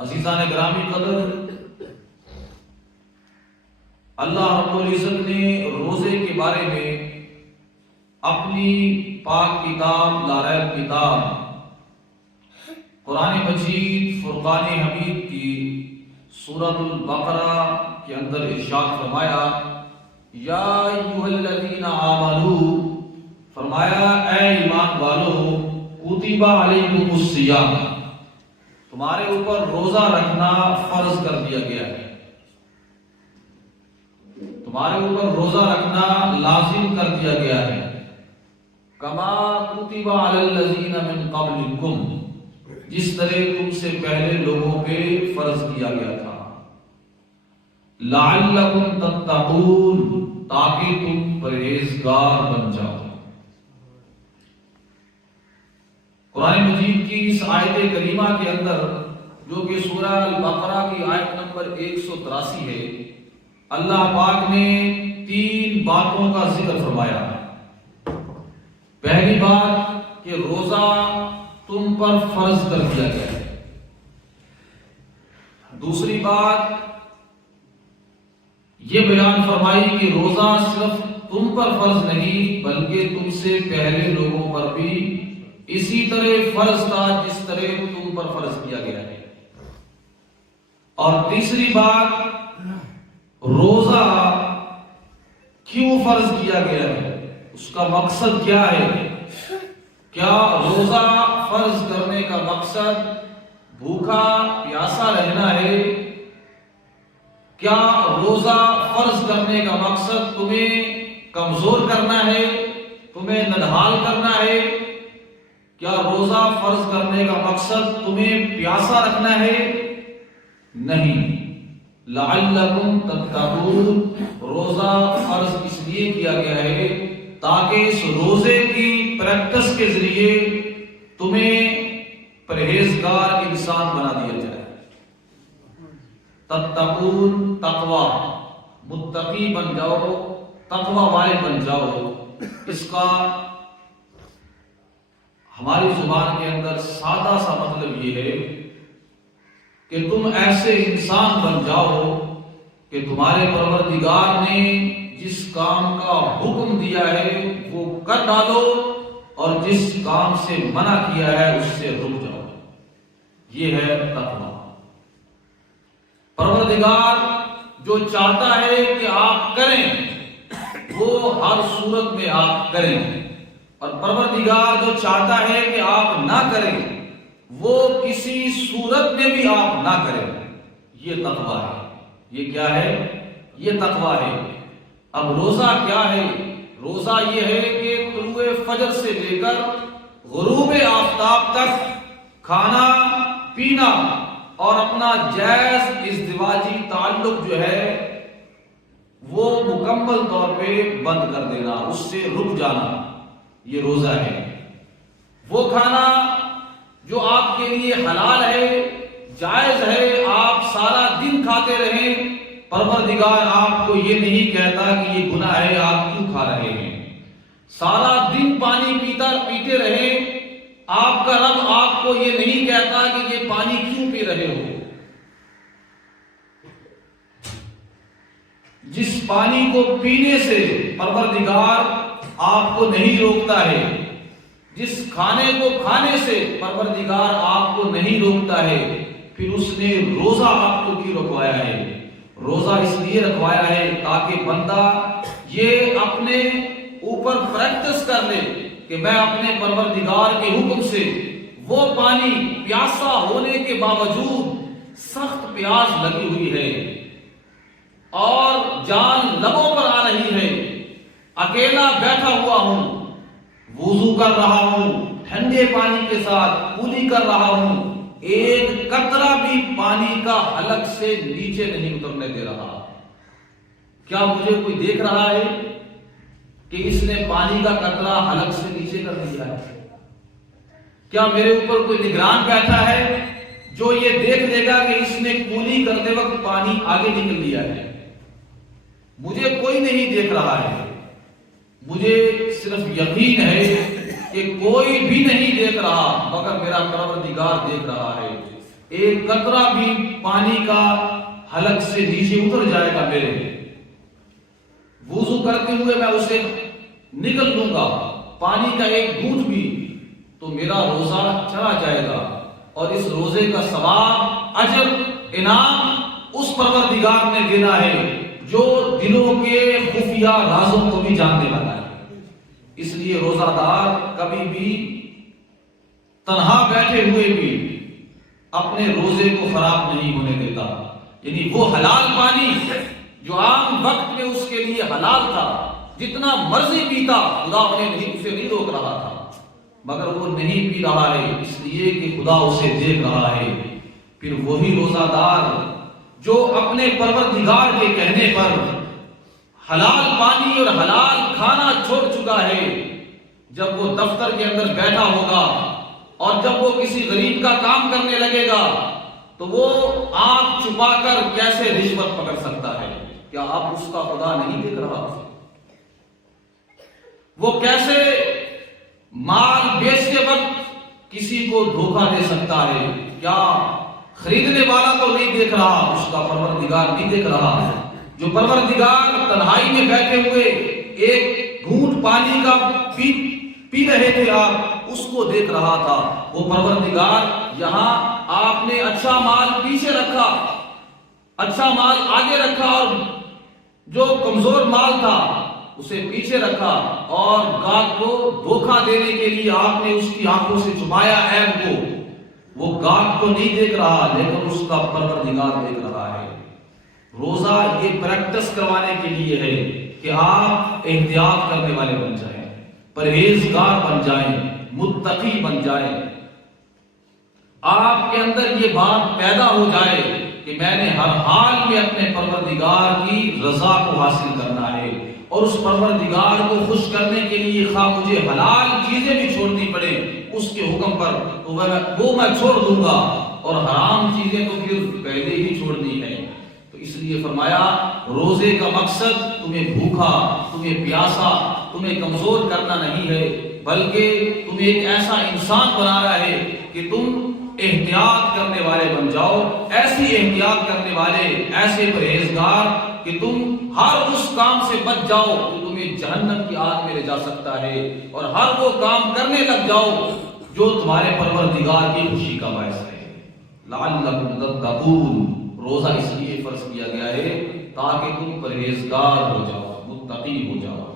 عزیزان گرامی قدر، اللہ رب العزت نے روزے کے بارے میں اپنی پاک کتاب لا ریب کتاب قرآن مجید فرقان حمید کی سورۃ البقرہ کے اندر ارشاد فرمایا، یا ایھا الذین آمنوا، فرمایا اے ایمان والو، کتب علیکم الصیام، تمہارے اوپر روزہ رکھنا فرض کر دیا گیا ہے، تمہارے اوپر روزہ رکھنا لازم کر دیا گیا ہے، کما کتب علی الذین من قبلکم، جس طرح تم سے پہلے لوگوں پہ فرض کیا گیا تھا، لعلکم تتقون، تاکہ تم پرہیزگار بن جاؤ۔ قرآن مجید کی اس آیت کریمہ کے اندر، جو کہ سورہ البقرہ کی آیت نمبر 183 ہے، اللہ پاک نے 3 باتوں کا ذکر فرمایا۔ پہلی بات کہ روزہ تم پر فرض کر دیا گیا ہے۔ دوسری بات یہ بیان فرمائی کہ روزہ صرف تم پر فرض نہیں بلکہ تم سے پہلے لوگوں پر بھی اسی طرح فرض تھا جس طرح تم پر فرض کیا گیا ہے۔ اور تیسری بات، روزہ کیوں فرض کیا گیا ہے، اس کا مقصد کیا ہے؟ کیا روزہ فرض کرنے کا مقصد بھوکا پیاسا رہنا ہے؟ کیا روزہ فرض کرنے کا مقصد تمہیں کمزور کرنا ہے، تمہیں نڈھال کرنا ہے؟ کیا روزہ فرض کرنے کا مقصد تمہیں پیاسا رکھنا ہے؟ نہیں، لعلکم تتقون، روزہ فرض اس لیے کیا گیا ہے تاکہ اس روزے کی پریکٹس کے ذریعے تمہیں پرہیزگار انسان بنا دیا جائے۔ تتقون، تقوی، متقی بن جاؤ، تقوی والے بن جاؤ۔ اس کا ہماری زبان کے اندر سادہ سا مطلب یہ ہے کہ تم ایسے انسان بن جاؤ کہ تمہارے پروردگار نے جس کام کا حکم دیا ہے وہ کر ڈالو، اور جس کام سے منع کیا ہے اس سے رک جاؤ۔ یہ ہے تقوی۔ پروردگار جو چاہتا ہے کہ آپ کریں وہ ہر صورت میں آپ کریں، اور پروردگار جو چاہتا ہے کہ آپ نہ کریں وہ کسی صورت میں بھی آپ نہ کریں۔ یہ تقوی ہے۔ یہ کیا ہے؟ یہ تقوی ہے۔ اب روزہ کیا ہے؟ روزہ یہ ہے کہ طلوع فجر سے لے کر غروب آفتاب تک کھانا پینا اور اپنا جائز ازدواجی تعلق جو ہے وہ مکمل طور پہ بند کر دینا، اس سے رک جانا، یہ روزہ ہے۔ وہ کھانا جو آپ کے لیے حلال ہے، جائز ہے، آپ سارا دن کھاتے رہیں، پروردگار آپ کو یہ نہیں کہتا کہ یہ گناہ ہے، آپ کیوں کھا رہے ہیں۔ سارا دن پانی پیتے رہیں، آپ کا رب آپ کو یہ نہیں کہتا کہ یہ پانی کیوں پی رہے ہو۔ جس پانی کو پینے سے پروردگار آپ کو نہیں روکتا ہے، جس کھانے کو کھانے سے پروردگار آپ کو نہیں روکتا ہے، پھر اس نے روزہ آپ کو کیوں رکھوایا ہے؟ روزہ اس لیے رکھوایا ہے تاکہ بندہ یہ اپنے اوپر پریکٹس کر لے کہ میں اپنے پروردگار کے حکم سے وہ پانی، پیاسا ہونے کے باوجود سخت پیاس لگی ہوئی ہے اور جان لبوں پر آ رہی ہے، اکیلا بیٹھا ہوا ہوں، وضو کر رہا ہوں ٹھنڈے پانی کے ساتھ، کولی کر رہا ہوں، ایک قطرہ بھی پانی کا حلق سے نیچے نہیں اترنے دے رہا۔ کیا مجھے کوئی دیکھ رہا ہے کہ اس نے پانی کا قطرہ حلق سے نیچے کر دیا ہے؟ کیا میرے اوپر کوئی نگران بیٹھا ہے جو یہ دیکھ لے گا کہ اس نے کولی کرتے وقت پانی آگے نکل لیا ہے؟ مجھے کوئی نہیں دیکھ رہا ہے، مجھے صرف یقین ہے کہ کوئی بھی نہیں دیکھ رہا مگر میرا پروردگار دیکھ رہا ہے۔ ایک قطرہ بھی پانی کا حلق سے نیچے اتر جائے گا میرے، وضو کرتے ہوئے میں اسے نگل لوں گا، پانی کا ایک بوند بھی، تو میرا روزہ چلا جائے گا، اور اس روزے کا ثواب، اجر، انعام اس پروردگار نے دینا ہے جو دلوں کے خفیہ رازوں کو بھی جاننے والا ہے۔ اس لیے روزہ دار کبھی بھی تنہا بیٹھے ہوئے بھی اپنے روزے کو خراب نہیں ہونے دیتا، یعنی وہ حلال پانی جو عام وقت میں اس کے لیے حلال تھا، جتنا مرضی پیتا، خدا اسے نہیں روک رہا تھا، مگر وہ نہیں پی رہا ہے اس لیے کہ خدا اسے دیکھ رہا ہے۔ پھر وہی روزہ دار جو اپنے پروردگار کے کہنے پر حلال پانی اور حلال کھانا چھوڑ چکا ہے، جب وہ دفتر کے اندر بیٹھا ہوگا اور جب وہ کسی غریب کا کام کرنے لگے گا تو وہ آنکھ چھپا کر کیسے رشوت پکڑ سکتا ہے؟ کیا آپ اس کا خدا نہیں دیکھ رہا؟ وہ کیسے مال بیچتے وقت کسی کو دھوکہ دے سکتا ہے؟ کیا خریدنے والا تو نہیں دیکھ رہا، اس کا پروردگار نہیں دیکھ رہا؟ جو پروردگار تنہائی میں بیٹھے ہوئے ایک گھونٹ پانی کا پی رہے تھے، آپ اس کو دیکھ رہا تھا۔ وہ پروردگار یہاں آپ نے اچھا مال پیچھے رکھا، اچھا مال آگے رکھا، اور جو کمزور مال تھا اسے پیچھے رکھا، اور گاہک کو دھوکہ دینے کے لیے آپ نے اس کی آنکھوں سے چھپایا عیب کو۔ وہ گاہک کو نہیں دیکھ رہا لیکن اس کا پروردگار دیکھ رہا ہے۔ روزہ یہ پریکٹس کروانے کے لیے ہے کہ آپ احتیاط کرنے والے بن جائیں، پرہیزگار بن جائیں، متقی بن جائیں، آپ کے اندر یہ بات پیدا ہو جائے کہ میں نے ہر حال میں اپنے پروردگار کی رضا کو حاصل کرنا ہے، اور اس پروردگار کو خوش کرنے کے لیے خواہ مجھے حلال چیزیں بھی چھوڑنی پڑے اس کے حکم پر تو وہ میں چھوڑ دوں گا، اور حرام چیزیں تو پھر پہلے ہی چھوڑنی ہے۔ تو اس لیے فرمایا روزے کا مقصد تمہیں بھوکا، تمہیں پیاسا، تمہیں کمزور کرنا نہیں ہے، بلکہ تمہیں ایک ایسا انسان بنا رہا ہے کہ تم احتیاط کرنے والے بن جاؤ، ایسی احتیاط کرنے والے، ایسے پرہیزگار کہ تم ہر اس کام سے بچ جاؤ جو تمہیں جہنم کی آگ میں لے جا سکتا ہے، اور ہر وہ کام کرنے لگ جاؤ جو تمہارے پروردگار کی خوشی کا باعث ہے۔ لعلکم تتقون، روزہ اس لیے فرض کیا گیا ہے تاکہ تم پرہیزگار ہو جاؤ، متقی ہو جاؤ۔